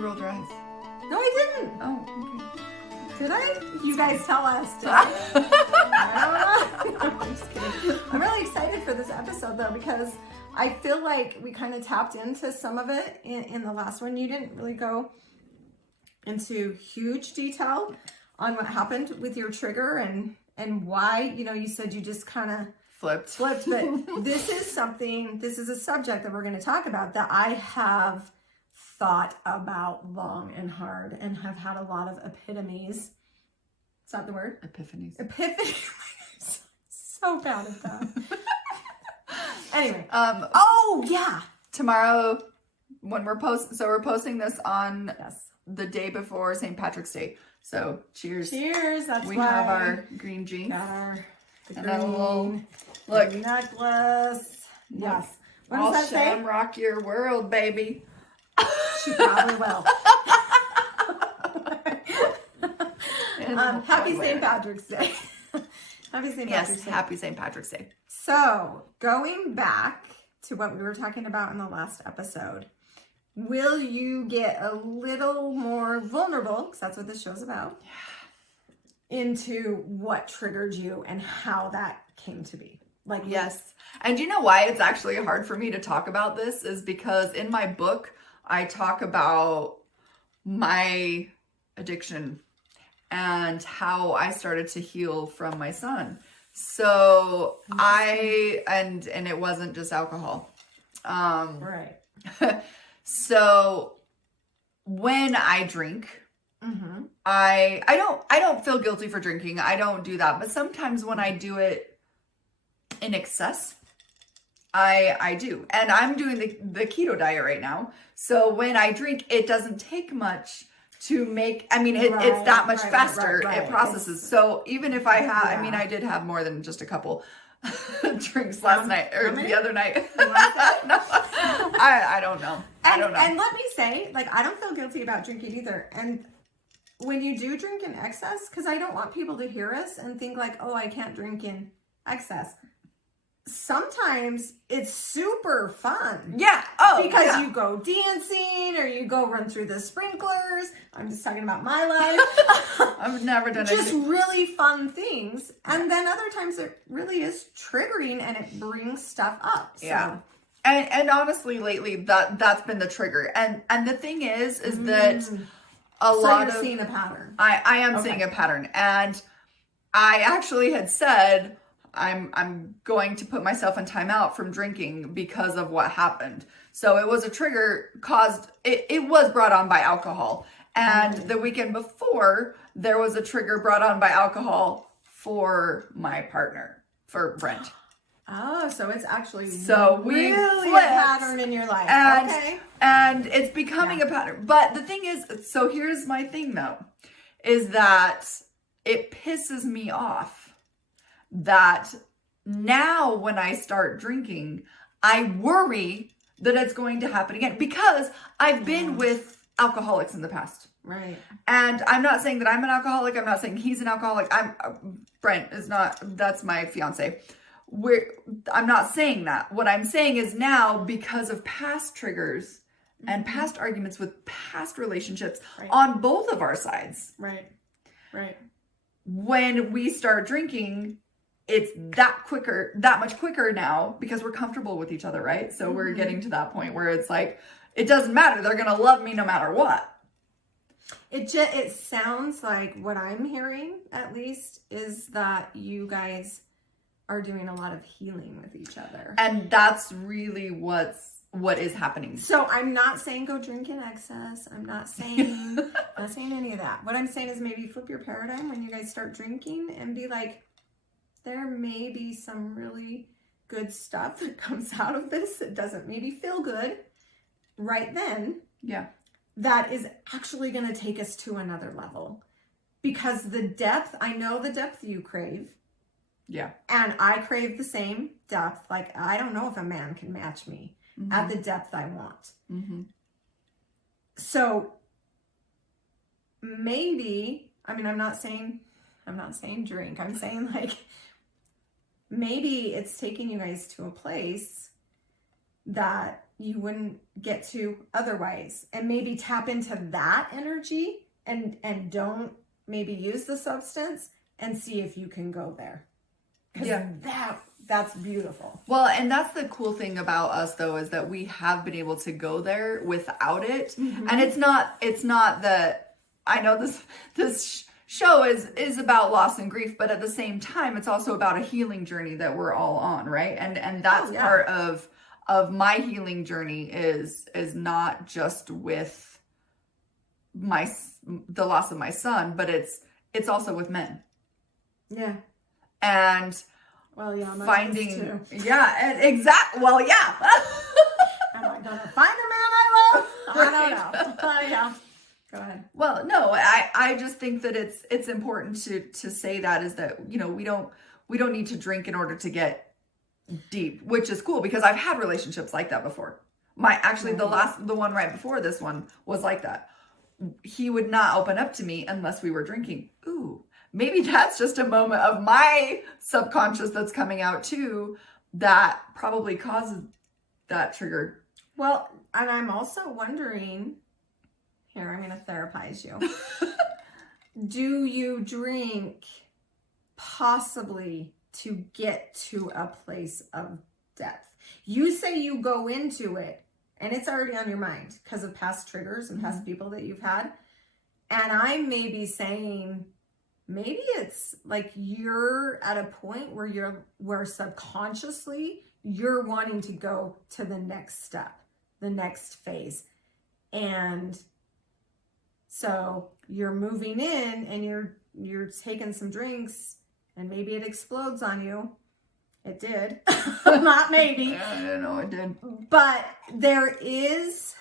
You rolled your eyes. No, I didn't. Oh, okay. Did I? You guys tell us. I don't know. I'm just kidding. I'm really excited for this episode though, because I feel like we kind of tapped into some of it in the last one. You didn't really go into huge detail on what happened with your trigger and why, you said you just kind of flipped, but this is a subject that we're going to talk about that I have thought about long and hard and have had a lot of epitomies. Is that the word? Epiphanies. So bad at that. Anyway. Yeah. Tomorrow when we're posting this on the day before St. Patrick's Day. So cheers. Cheers. That's we why have our green jeans. And a little look necklace. Yes. What I'll does that say? Shamrock your world, baby. She probably will. Happy St. Patrick's Day. Happy St. Patrick's Day. Happy St. Patrick's Day. So, going back to what we were talking about in the last episode, will you get a little more vulnerable, because that's what this show's about, into what triggered you and how that came to be? Yes. And you know why it's actually hard for me to talk about this is because in my book, I talk about my addiction and how I started to heal from my son. So and it wasn't just alcohol. Right. So when I drink, I don't feel guilty for drinking. I don't do that. But sometimes when I do it in excess, I do. And I'm doing the keto diet right now. So when I drink, it doesn't take much to make, it's that much faster. It processes. So even if I have, I did have more than just a couple drinks last night or the other night. No, I don't know. And let me say, I don't feel guilty about drinking either. And when you do drink in excess, because I don't want people to hear us and think I can't drink in excess. Sometimes it's super fun. Yeah. Because you go dancing or you go run through the sprinklers. I'm just talking about my life. I've never done just really fun things. And then other times it really is triggering and it brings stuff up. So. Yeah. And honestly, lately that's been the trigger. And the thing is that you're seeing a pattern. I am seeing a pattern. And I actually had said I'm going to put myself in timeout from drinking because of what happened. So it was a trigger it was brought on by alcohol. And the weekend before, there was a trigger brought on by alcohol for my partner, for Brent. Oh, so it's actually really a pattern in your life. And it's becoming a pattern. But the thing is, so here's my thing though, is that it pisses me off that now when I start drinking, I worry that it's going to happen again because I've been with alcoholics in the past. Right. And I'm not saying that I'm an alcoholic. I'm not saying he's an alcoholic. Brent is not, that's my fiance. I'm not saying that. What I'm saying is now because of past triggers and past arguments with past relationships on both of our sides. Right. When we start drinking, it's that much quicker now because we're comfortable with each other, right? So we're getting to that point where it's it doesn't matter. They're going to love me no matter what. It sounds like what I'm hearing, at least, is that you guys are doing a lot of healing with each other. And that's really what is happening. So I'm not saying go drink in excess. I'm not saying any of that. What I'm saying is maybe flip your paradigm when you guys start drinking and be like, there may be some really good stuff that comes out of this. It doesn't maybe feel good right then. Yeah. That is actually going to take us to another level. Because the depth, I know the depth you crave. Yeah. And I crave the same depth. I don't know if a man can match me at the depth I want. So maybe, I'm not saying drink. I'm saying maybe it's taking you guys to a place that you wouldn't get to otherwise, and maybe tap into that energy and don't maybe use the substance and see if you can go there. Yeah. That's beautiful. Well, and that's the cool thing about us though, is that we have been able to go there without it. Mm-hmm. And it's not that, I know this show is about loss and grief, but at the same time, it's also about a healing journey that we're all on, right? And that's part of my healing journey is not just with the loss of my son, but it's also with men. Yeah. And well, yeah, finding too. Yeah, exactly. Well, yeah. Am I gonna find the man I love? Right. I don't know. Yeah. Go ahead. Well, no, I just think that it's important to say that is that, you know, we don't need to drink in order to get deep, which is cool because I've had relationships like that before. The one right before this one was like that. He would not open up to me unless we were drinking. Ooh, maybe that's just a moment of my subconscious that's coming out too that probably causes that trigger. Well, and I'm also wondering, here, I'm going to therapize you. Do you drink possibly to get to a place of depth? You say you go into it and it's already on your mind because of past triggers and past people that you've had. And I may be saying, maybe it's like you're at a point where subconsciously you're wanting to go to the next step, the next phase. And so you're moving in and you're taking some drinks and maybe it explodes on you. It did. Not maybe. Yeah, I know it did. But there is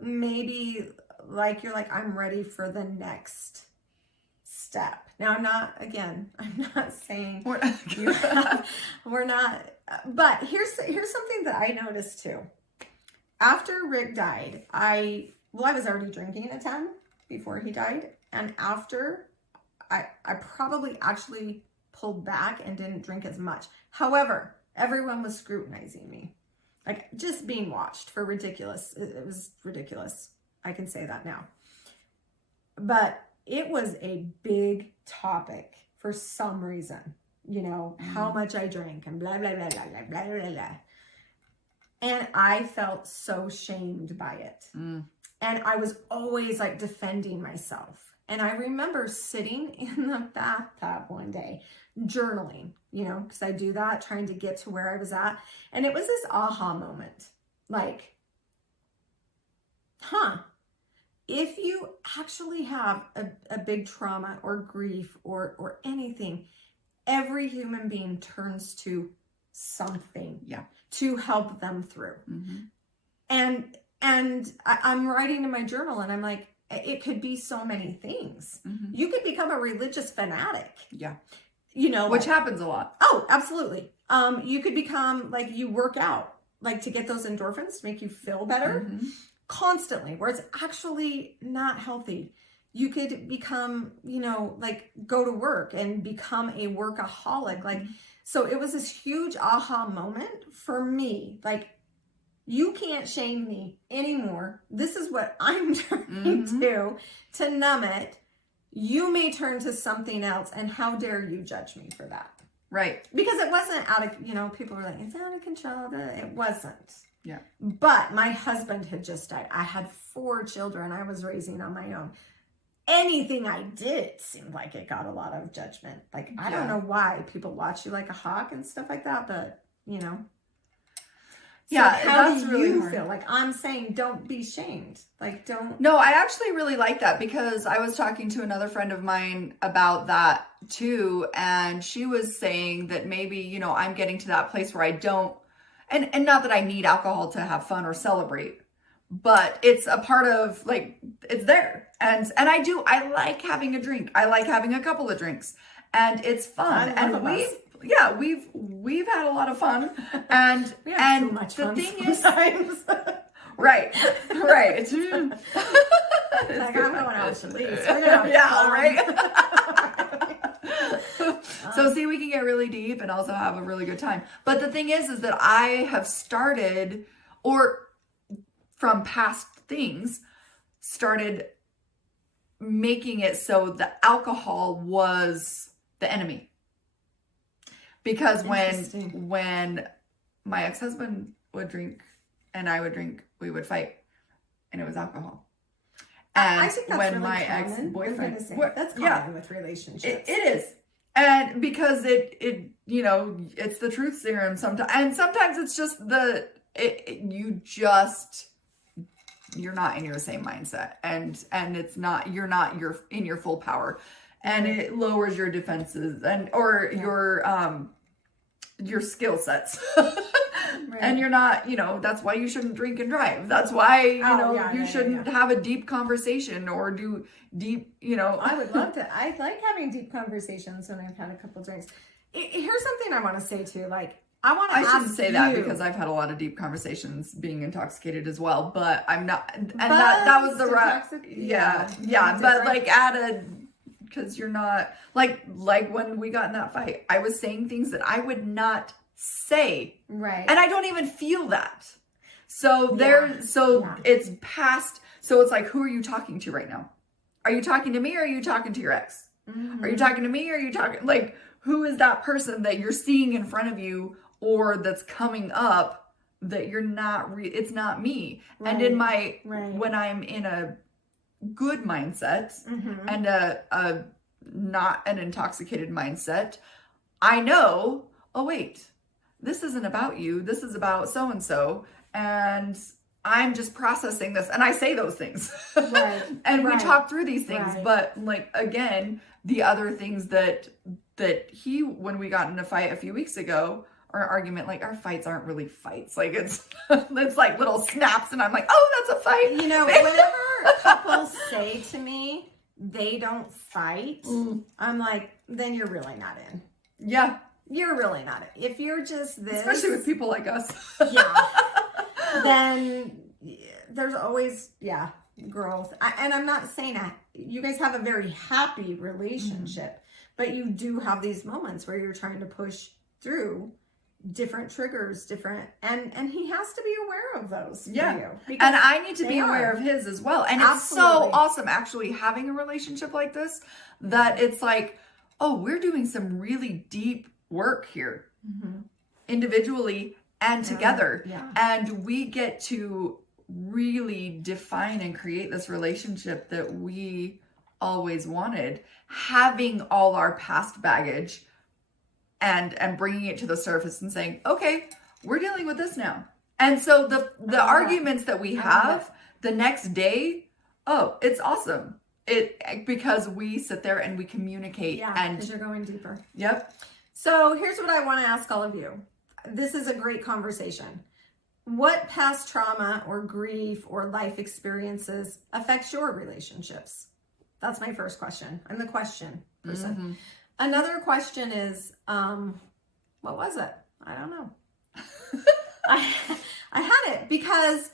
maybe like you're like, I'm ready for the next step. Now I'm not saying we're not, but here's something that I noticed too. After Rick died, I was already drinking a ton before he died. And after I probably actually pulled back and didn't drink as much. However, everyone was scrutinizing me, like just being watched for ridiculous. It was ridiculous. I can say that now. But it was a big topic for some reason, you know, how much I drank and blah, blah, blah, blah, blah, blah, blah, blah. And I felt so shamed by it. And I was always like defending myself. And I remember sitting in the bathtub one day, journaling, you know, because I do that, trying to get to where I was at. And it was this aha moment, like, if you actually have a big trauma or grief or anything, every human being turns to something to help them through. And I'm writing in my journal and I'm like, it could be so many things. You could become a religious fanatic. Yeah. You know, which happens a lot. Oh, absolutely. You could become like, you work out like to get those endorphins to make you feel better constantly, where it's actually not healthy. You could become, you know, like go to work and become a workaholic. Like, so it was this huge aha moment for me. Like, you can't shame me anymore. This is what I'm turning to numb it. You may turn to something else, and how dare you judge me for that? Right. Because it wasn't out of, you know, people were like, it's out of control. It wasn't. Yeah. But my husband had just died. I had 4 children I was raising on my own. Anything I did, it seemed like it got a lot of judgment. Like, I don't know why people watch you like a hawk and stuff like that, but, you know. So how do you feel? Like, I'm saying, don't be shamed. Like, don't. No, I actually really like that because I was talking to another friend of mine about that too. And she was saying that maybe, you know, I'm getting to that place where I don't, and not that I need alcohol to have fun or celebrate, but it's a part of, like, it's there. And I like having a drink. I like having a couple of drinks and it's fun. And we've had a lot of fun, and we have too much the fun thing sometimes. is, right. It's like, I'm going out to Chalese. We're gonna have fun. right. So see, we can get really deep and also have a really good time. But the thing is that I have started, or from past things, started making it so the alcohol was the enemy. Because when my ex-husband would drink and I would drink, we would fight, and it was alcohol. And I think that's when really my common. ex-boyfriend, That's common with relationships. It is. And because it it's the truth serum sometimes, and sometimes it's just you're not in your same mindset, and it's not, you're not in your full power, and it lowers your defenses or your skill sets. Right. And you're not, that's why you shouldn't drink and drive. That's why, you shouldn't have a deep conversation or do deep, I would love to. I like having deep conversations when I've had a couple drinks. Here's something I want to say too. Like, I shouldn't say that because I've had a lot of deep conversations being intoxicated as well, but I'm not, and that was the right, but like because you're not, like when we got in that fight, I was saying things that I would not say. Right. And I don't even feel that. So it's past, so it's like, who are you talking to right now? Are you talking to me, or are you talking to your ex? Mm-hmm. Are you talking to me, or are you talking, like, who is that person that you're seeing in front of you or that's coming up that you're not, it's not me. Right. And in my, when I'm in a good mindset and a not an intoxicated mindset, I know, oh wait, this isn't about you. This is about so-and-so. And I'm just processing this. And I say those things. Right. And we talk through these things. Right. But like, again, the other things that when we got in a fight a few weeks ago, or argument, like, our fights aren't really fights. Like, it's like little snaps, and I'm like, oh, that's a fight. Whenever couples say to me they don't fight, I'm like, then you're really not in. Yeah. You're really not in. If you're just this. Especially with people like us. Yeah. Then there's always, growth. And I'm not saying that you guys have a very happy relationship, but you do have these moments where you're trying to push through different triggers, and he has to be aware of those for you. And I need to be aware of his as well. And it's so awesome actually having a relationship like this, that it's like, oh, we're doing some really deep work here, individually and together. And we get to really define and create this relationship that we always wanted, having all our past baggage and bringing it to the surface and saying, okay, we're dealing with this now. And so the arguments that we have the next day, oh, it's awesome. Because we sit there and we communicate. Yeah, and because you're going deeper. Yep. So here's what I want to ask all of you. This is a great conversation. What past trauma or grief or life experiences affects your relationships? That's my first question. I'm the question person. Another question is, what was it? I don't know. I had it because,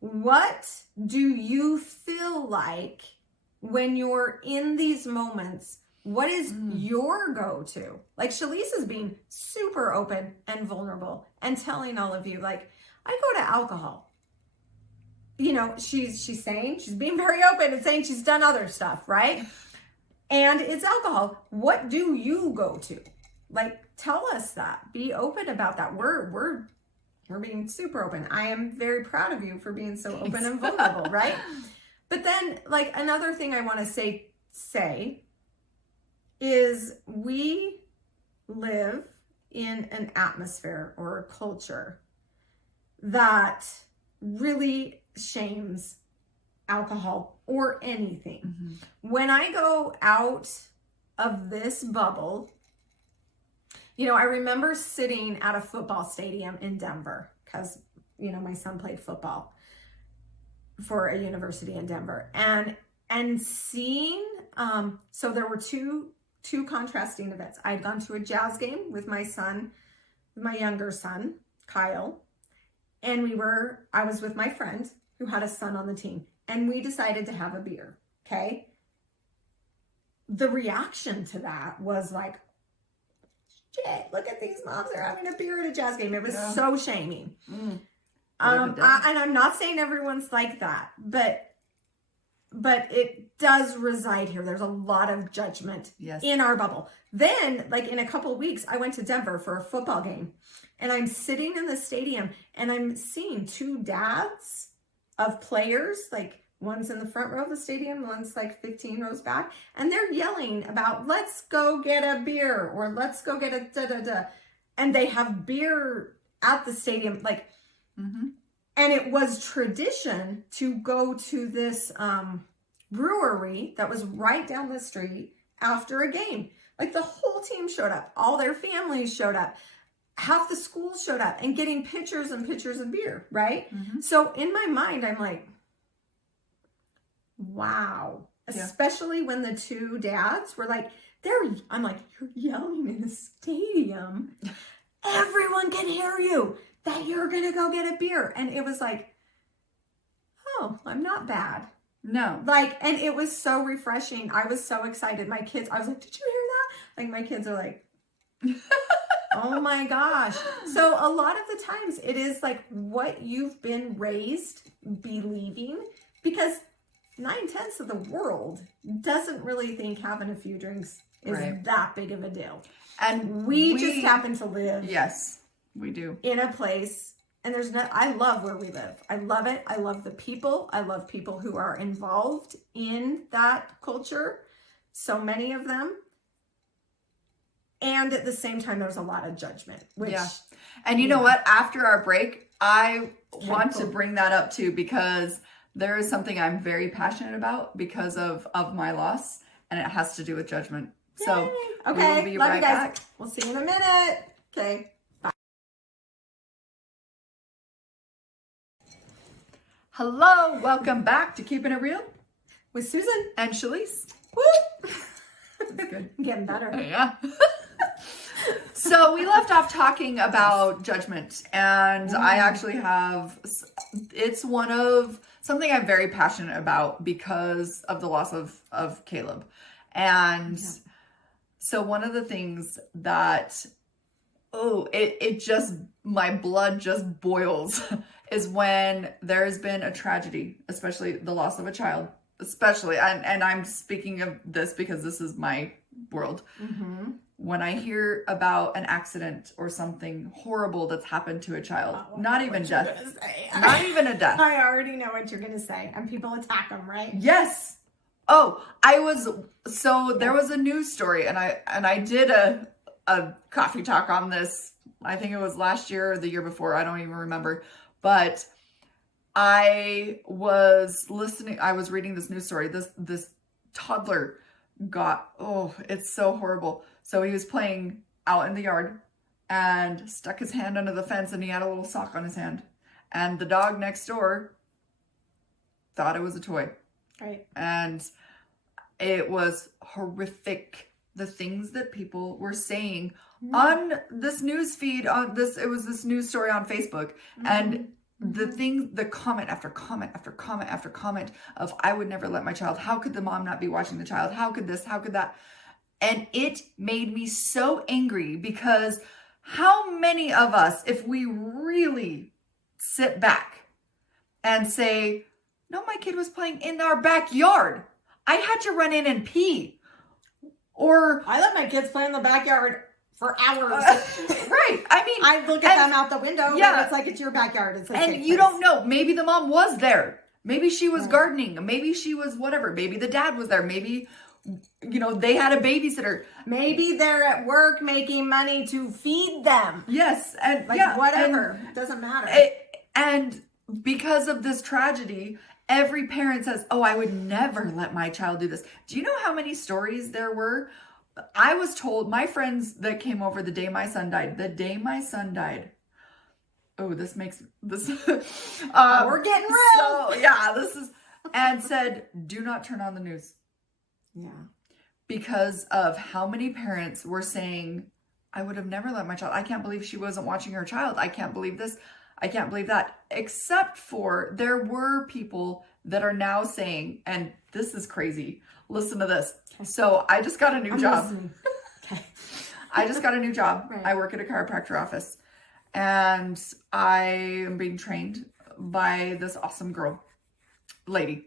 what do you feel like when you're in these moments? What is your go-to? Like, Chalese is being super open and vulnerable and telling all of you, like, I go to alcohol. She's saying, she's being very open and saying she's done other stuff, right? And it's alcohol. What do you go to? Like, tell us that. Be open about that. We're being super open. I am very proud of you for being so open and vulnerable, right? But then, like, another thing I want to say is we live in an atmosphere or a culture that really shames alcohol or anything. When I go out of this bubble, I remember sitting at a football stadium in Denver because, my son played football for a university in Denver, and seeing, so there were two contrasting events. I had gone to a jazz game with my son, my younger son, Kyle, and I was with my friend who had a son on the team, and we decided to have a beer, okay? the reaction to that was like, shit, look at these moms, they're having a beer at a Jazz game. It was so shaming. And I'm not saying everyone's like that, but it does reside here. There's a lot of judgment in our bubble. Then, like in a couple of weeks, I went to Denver for a football game, and I'm sitting in the stadium and I'm seeing two dads of players, like one's in the front row of the stadium, one's like 15 rows back, and they're yelling about, let's go get a beer, or let's go get a da-da-da. And they have beer at the stadium, like, and it was tradition to go to this brewery that was right down the street after a game. Like the whole team showed up, all their families showed up, half the school showed up, and getting pitchers and pitchers of beer, right? So in my mind, I'm like, wow. Especially when the two dads were like, I'm like, you're yelling in the stadium. Everyone can hear you that you're going to go get a beer. And it was like, oh, I'm not bad. No. Like, and it was so refreshing. I was so excited. My kids, I was like, did you hear that? Like my kids are like, oh my gosh. So a lot of the times it is like what you've been raised believing, because 9/10 of the world doesn't really think having a few drinks is that big of a deal. And we just happen to live. Yes, we do. In a place, and I love where we live. I love it. I love the people. I love people who are involved in that culture. So many of them. And at the same time, there's a lot of judgment. And you know what? After our break, I want to bring that up too, because there is something I'm very passionate about because of my loss, and it has to do with judgment. Yay. So okay, we'll be love right you guys. back. We'll see you in a minute. Okay. Bye. Hello, welcome back to Keeping It Real with Susan and Chalese. Woo! That's good. Getting better. Yeah. So we left off talking about judgment, and I actually have, it's one of something I'm very passionate about because of the loss of Caleb. And so one of the things that, it just, my blood just boils is when there has been a tragedy, especially the loss of a child, especially, and I'm speaking of this because this is my world. When I hear about an accident or something horrible that's happened to a child, not even death, not even a death. I already know what you're going to say. And people attack them, right? Yes. There was a news story, and I did a coffee talk on this. I think it was last year or the year before. I don't even remember. But I was reading this news story. This toddler it's so horrible. So he was playing out in the yard and stuck his hand under the fence, and he had a little sock on his hand. And the dog next door thought it was a toy. Right. And it was horrific, the things that people were saying on this news feed, it was this news story on Facebook. And the comment after comment after comment after comment of, I would never let my child, how could the mom not be watching the child? How could this, how could that? And it made me so angry, because how many of us, if we really sit back and say, no, my kid was playing in our backyard, I had to run in and pee. Or I let my kids play in the backyard for hours. Right. I mean, I look at them out the window. Yeah. It's like, it's your backyard. It's and you don't know. Maybe the mom was there. Maybe she was gardening. Maybe she was whatever. Maybe the dad was there. Maybe, they had a babysitter. Maybe they're at work making money to feed them. Yes. And whatever. It doesn't matter. And because of this tragedy, every parent says, oh, I would never let my child do this. Do you know how many stories there were? I was told, my friends that came over the day my son died. Oh, this makes this. We're getting real. So, yeah, and said, do not turn on the news. Yeah. Because of how many parents were saying, I would have never let my child, I can't believe she wasn't watching her child. I can't believe this. I can't believe that. Except for there were people that are now saying, and this is crazy. Listen to this. Okay. So I just got a new job. Listening. Okay. I just got a new job. Right. I work at a chiropractor office, and I am being trained by this awesome lady.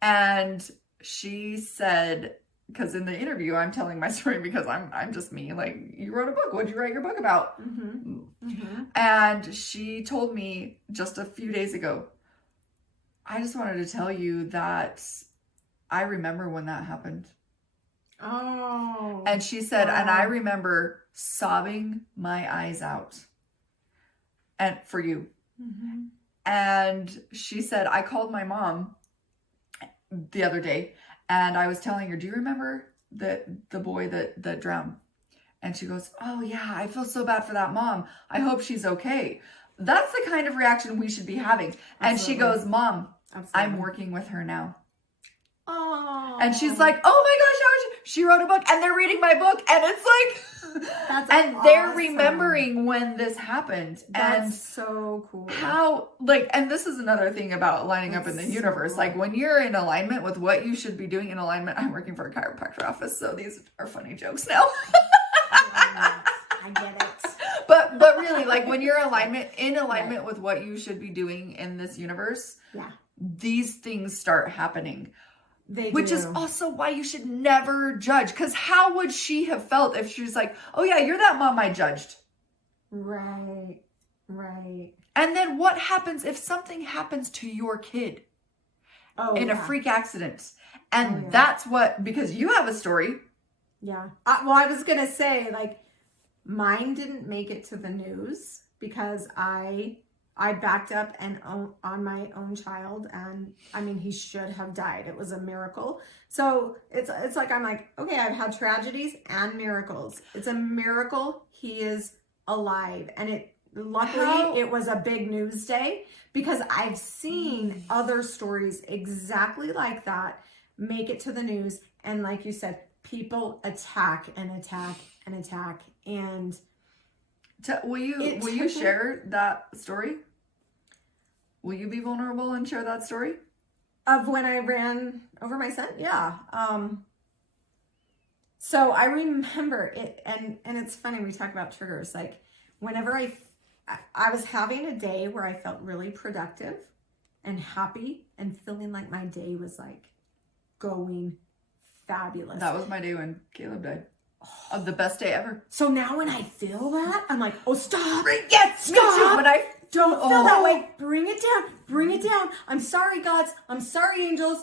And she said, because in the interview, I'm telling my story because I'm just me. Like, you wrote a book. What'd you write your book about? Mm-hmm. Mm-hmm. And she told me just a few days ago, I just wanted to tell you that I remember when that happened. Oh. And she said, wow. and I remember sobbing my eyes out. And for you. Mm-hmm. And she said, I called my mom the other day and I was telling her, do you remember the boy that drowned? And she goes, oh yeah, I feel so bad for that mom. I hope she's okay. That's the kind of reaction we should be having. Absolutely. And she goes, Mom, Absolutely. I'm working with her now. Oh. And she's like, oh my gosh, how is she wrote a book and they're reading my book. And it's like, That's and awesome. they're remembering when this happened. That's and so cool. how, like, and this is another thing about lining up in the That's universe. so Like when you're in alignment with what you should be doing in alignment, I'm working for a chiropractor office. So these are funny jokes now. I get it. But really, like when you're in alignment with what you should be doing in this universe, Yeah. these things start happening. Which is also why you should never judge. Because how would she have felt if she was like, oh yeah, you're that mom I judged. Right. Right. And then what happens if something happens to your kid in a freak accident? And that's what, because you have a story. Yeah. Well, I was going to say, like, mine didn't make it to the news because I backed up and on my own child, and I mean, he should have died. It was a miracle. So it's like, I'm like, okay, I've had tragedies and miracles. It's a miracle he is alive. And luckily it was a big news day because I've seen other stories exactly like that make it to the news. And like you said, people attack and attack and attack. And will you share that story? Will you be vulnerable and share that story? Of when I ran over my son? Yeah. So I remember it, and it's funny, we talk about triggers. Like whenever I was having a day where I felt really productive and happy and feeling like my day was like going fabulous. That was my day when Caleb died. Oh, the best day ever. So now when I feel that, I'm like, oh, stop. Yes, stop. Me too. When I don't feel that way. Bring it down. Bring it down. I'm sorry, gods. I'm sorry, angels.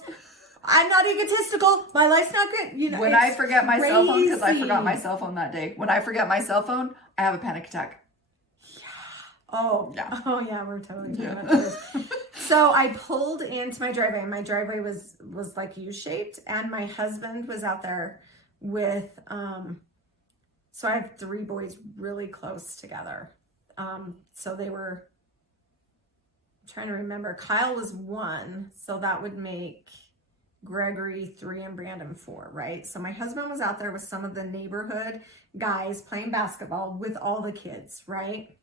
I'm not egotistical. My life's not good. You know, when I forget my cell phone, because I forgot my cell phone that day. When I forget my cell phone, I have a panic attack. Yeah. Oh, yeah. Oh, yeah. We're totally talking about this. So I pulled into my driveway, and my driveway was like U-shaped, and my husband was out there with, so I have 3 boys really close together. So they were, I'm trying to remember, Kyle was 1, so that would make Gregory 3 and Brandon 4, right? So my husband was out there with some of the neighborhood guys playing basketball with all the kids, right?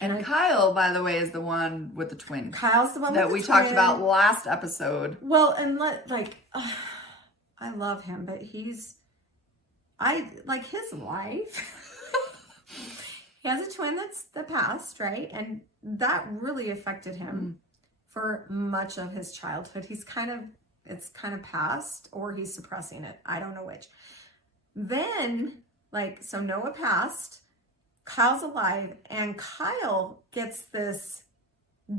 And Kyle, by the way, is the one with the twin. Kyle's the one that with the we talked twin. about last episode. Well, and I love him, but I like his life. He has a twin that passed, right? And that really affected him for much of his childhood. It's kind of passed, or he's suppressing it. I don't know which. Then, so Noah passed, Kyle's alive, and Kyle gets this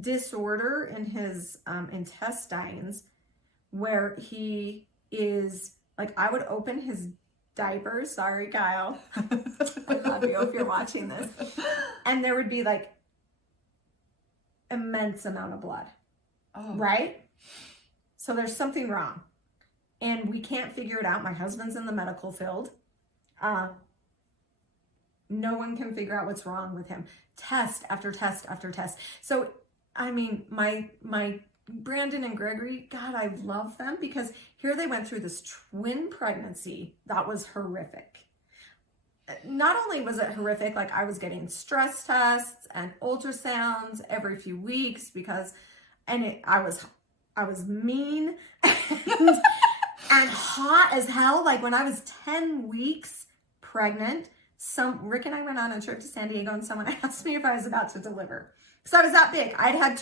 disorder in his intestines where he is, I would open his diapers. Sorry, Kyle. I love you if you're watching this. And there would be immense amount of blood. Oh. Right? So there's something wrong. And we can't figure it out. My husband's in the medical field. No one can figure out what's wrong with him. Test after test after test. So, I mean, my Brandon and Gregory, God, I love them because here they went through this twin pregnancy that was horrific. not only was it horrific, like I was getting stress tests and ultrasounds every few weeks because, I was mean and hot as hell. Like when I was 10 weeks pregnant, Rick and I went on a trip to San Diego and someone asked me if I was about to deliver. Because I was that big. I'd had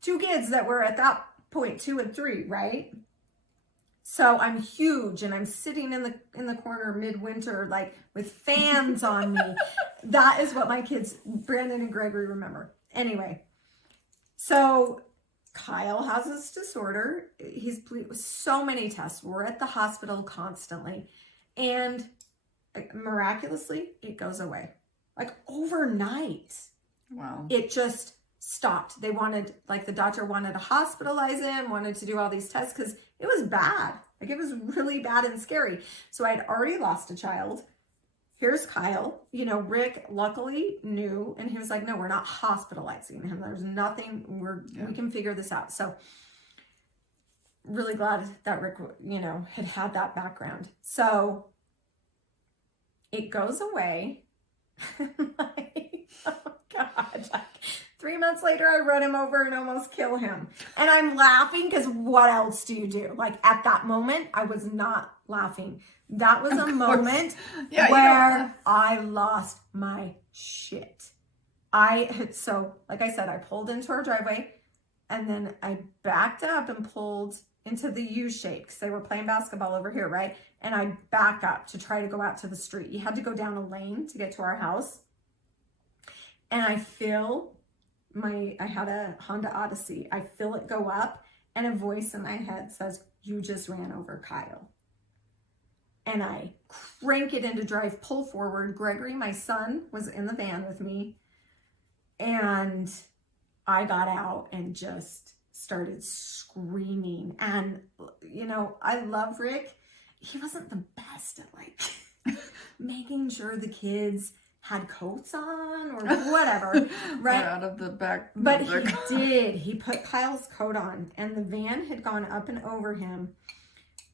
two kids that were at that point 2 and 3, right? So I'm huge and I'm sitting in the corner midwinter, like with fans on me. That is what my kids, Brandon and Gregory, remember. Anyway, so Kyle has this disorder. He's with so many tests. We're at the hospital constantly. And miraculously, it goes away. Like overnight. Wow. It just stopped. They wanted, like the doctor wanted to hospitalize him, wanted to do all these tests because it was bad. Like it was really bad and scary. So I'd already lost a child. Here's Kyle. You know, Rick luckily knew, and he was like, no, we're not hospitalizing him. There's nothing, we can figure this out. So really glad that Rick, you know, had that background. So it goes away. Like, oh God. Like, 3 months later, I run him over and almost kill him. And I'm laughing because what else do you do? Like at that moment, I was not laughing. That was a moment where I lost my shit. So like I said, I pulled into our driveway and then I backed up and pulled into the U shape because they were playing basketball over here, right? And I back up to try to go out to the street. You had to go down a lane to get to our house. And I feel I had a Honda Odyssey. I feel it go up and a voice in my head says, you just ran over Kyle. And I crank it into drive, pull forward. Gregory, my son, was in the van with me. And I got out and just started screaming. And, you know, I love Rick. He wasn't the best at like making sure the kids had coats on or whatever, right? Out of the back. But he did. He put Kyle's coat on and the van had gone up and over him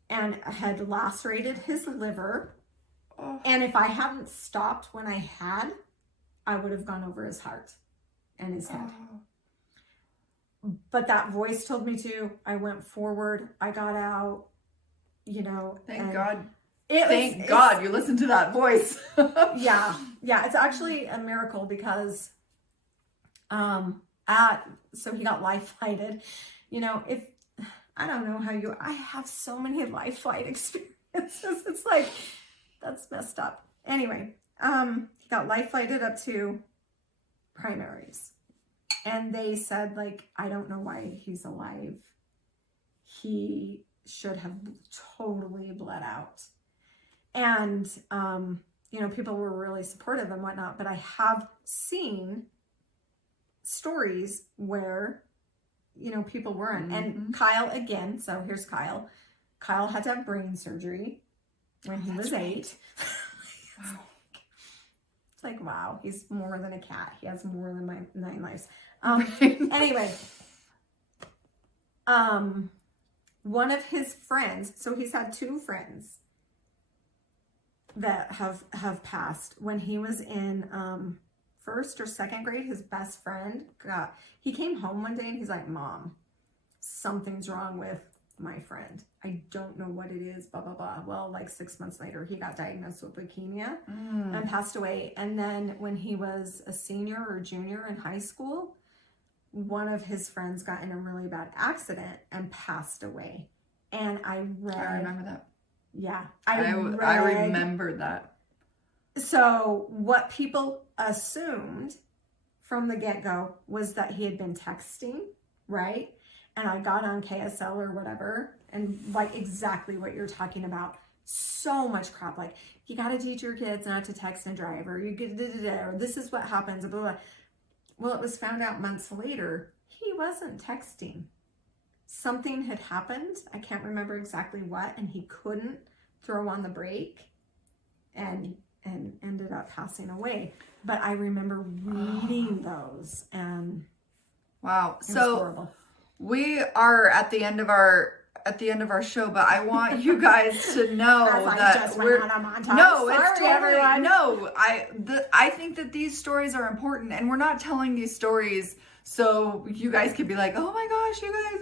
and had lacerated his liver. Oh. And if I hadn't stopped when I had, I would have gone over his heart and his head. Oh. But that voice told me to. I went forward. I got out, you know. Thank God. Thank God you listened to that voice. Yeah. It's actually a miracle because, so he got life flighted. You know, I don't know how I have so many life flight experiences. It's like, that's messed up. Anyway, he got life flighted up to primaries. And they said, like, I don't know why he's alive. He should have totally bled out. And, you know, people were really supportive and whatnot, but I have seen stories where, you know, people weren't. And Kyle, again, so here's Kyle. Kyle had to have brain surgery when he was 8. Wow. It's like, wow, he's more than a cat. He has more than my 9 lives. Anyway, one of his friends, so he's had 2 friends that have passed. When he was in 1st or 2nd grade, his best friend he came home one day and he's like, Mom, something's wrong with my friend. I don't know what it is, blah, blah, blah. Well, like 6 months later, he got diagnosed with leukemia and passed away. And then when he was a senior or junior in high school, one of his friends got in a really bad accident and passed away. And I remember that. Yeah. I remember that. So what people assumed from the get-go was that he had been texting, right? And I got on KSL or whatever, and like exactly what you're talking about. So much crap, like, you got to teach your kids not to text and drive, or you get or this is what happens, blah, blah. Well, it was found out months later, he wasn't texting. Something had happened. I can't remember exactly what, and he couldn't throw on the brake and ended up passing away. But I remember reading those, and wow. it was So horrible. We are at the end of our at the end of our show, but I want you guys to know that we're on a montage. No, Sorry, it's totally everyone. no. I think that these stories are important, and we're not telling these stories so you guys could be like, oh my gosh, you guys,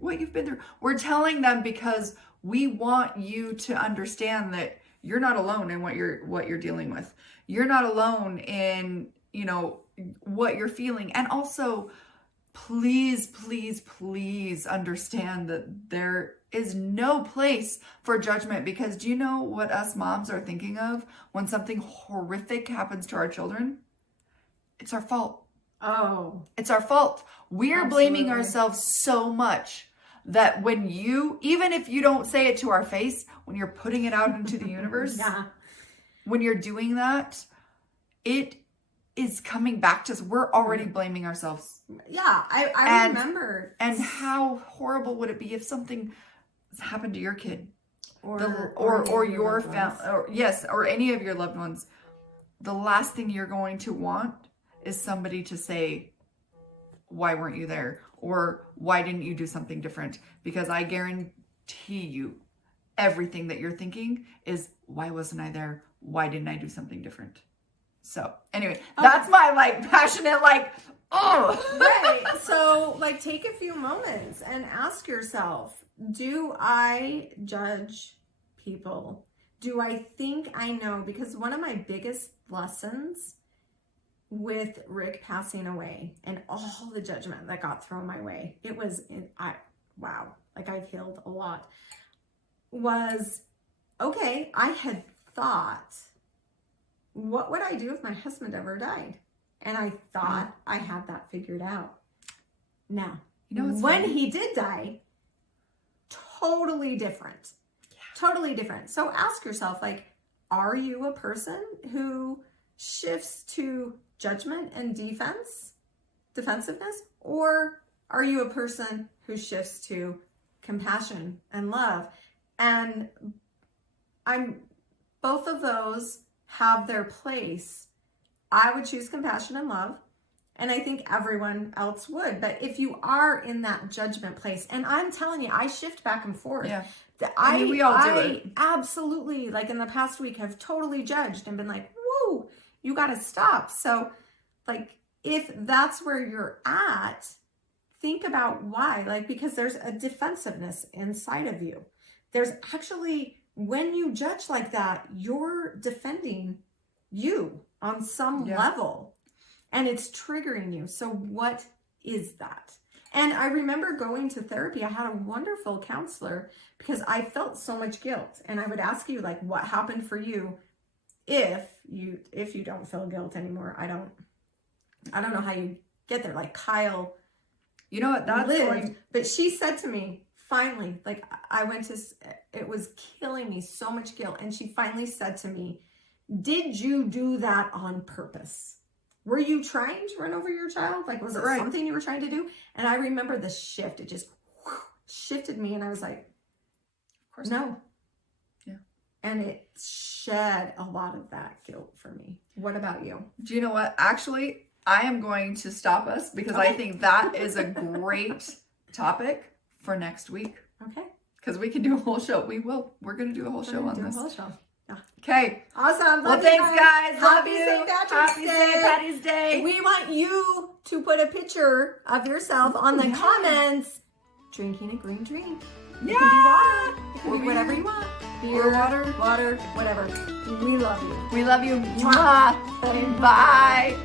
what you've been through. We're telling them because we want you to understand that you're not alone in what you're dealing with. You're not alone in, what you're feeling. And also, please, please, please understand that there is no place for judgment, because do you know what us moms are thinking of when something horrific happens to our children? It's our fault. Oh. It's our fault. We're blaming ourselves so much that when even if you don't say it to our face, when you're putting it out into the universe, when you're doing that, it is coming back to us. We're already blaming ourselves. Yeah, I remember. And how horrible would it be if something happened to your kid or your family, or any of your loved ones? The last thing you're going to want is somebody to say, why weren't you there? Or why didn't you do something different? Because I guarantee you, everything that you're thinking is, why wasn't I there? Why didn't I do something different? So anyway, that's my passionate Right. So take a few moments and ask yourself, do I judge people? Do I think I know? Because one of my biggest lessons with Rick passing away and all the judgment that got thrown my way, I've healed a lot, was, okay, I had thought, what would I do if my husband ever died? And I thought I had that figured out. Now, when he did die, totally different. Yeah. Totally different. So ask yourself, are you a person who shifts to judgment and defensiveness? Or are you a person who shifts to compassion and love? And both of those have their place. I would choose compassion and love, and I think everyone else would. But if you are in that judgment place, and I'm telling you, I shift back and forth. Yeah. We all do it. Absolutely, in the past week, have totally judged and been like, whoa, you got to stop. So, if that's where you're at, think about why. Because there's a defensiveness inside of you. There's actually, when you judge like that, you're defending you on some level, and it's triggering you. So what is that? And I remember going to therapy. I had a wonderful counselor because I felt so much guilt, and I would ask you, what happened for you if you don't feel guilt anymore. I don't know how you get there. Kyle, you know what, that's lived, but she said to me, finally, it was killing me, so much guilt. And she finally said to me, did you do that on purpose? Were you trying to run over your child? Was it something you were trying to do? And I remember the shift. It just shifted me. And I was like, of course no. Yeah. And it shed a lot of that guilt for me. What about you? Do you know what? Actually, I am going to stop us because I think that is a great topic for next week. Okay. Because we can do a whole show. We will. We're going to do a whole show on this. A whole show. Yeah. Okay. Awesome. Well, thanks, guys. Love Happy you. St. Happy St. Patty's Day. We want you to put a picture of yourself on the comments drinking a green drink. It can be water. It can be whatever you want. Beer, water, whatever. We love you. We love you. Mwah. Bye.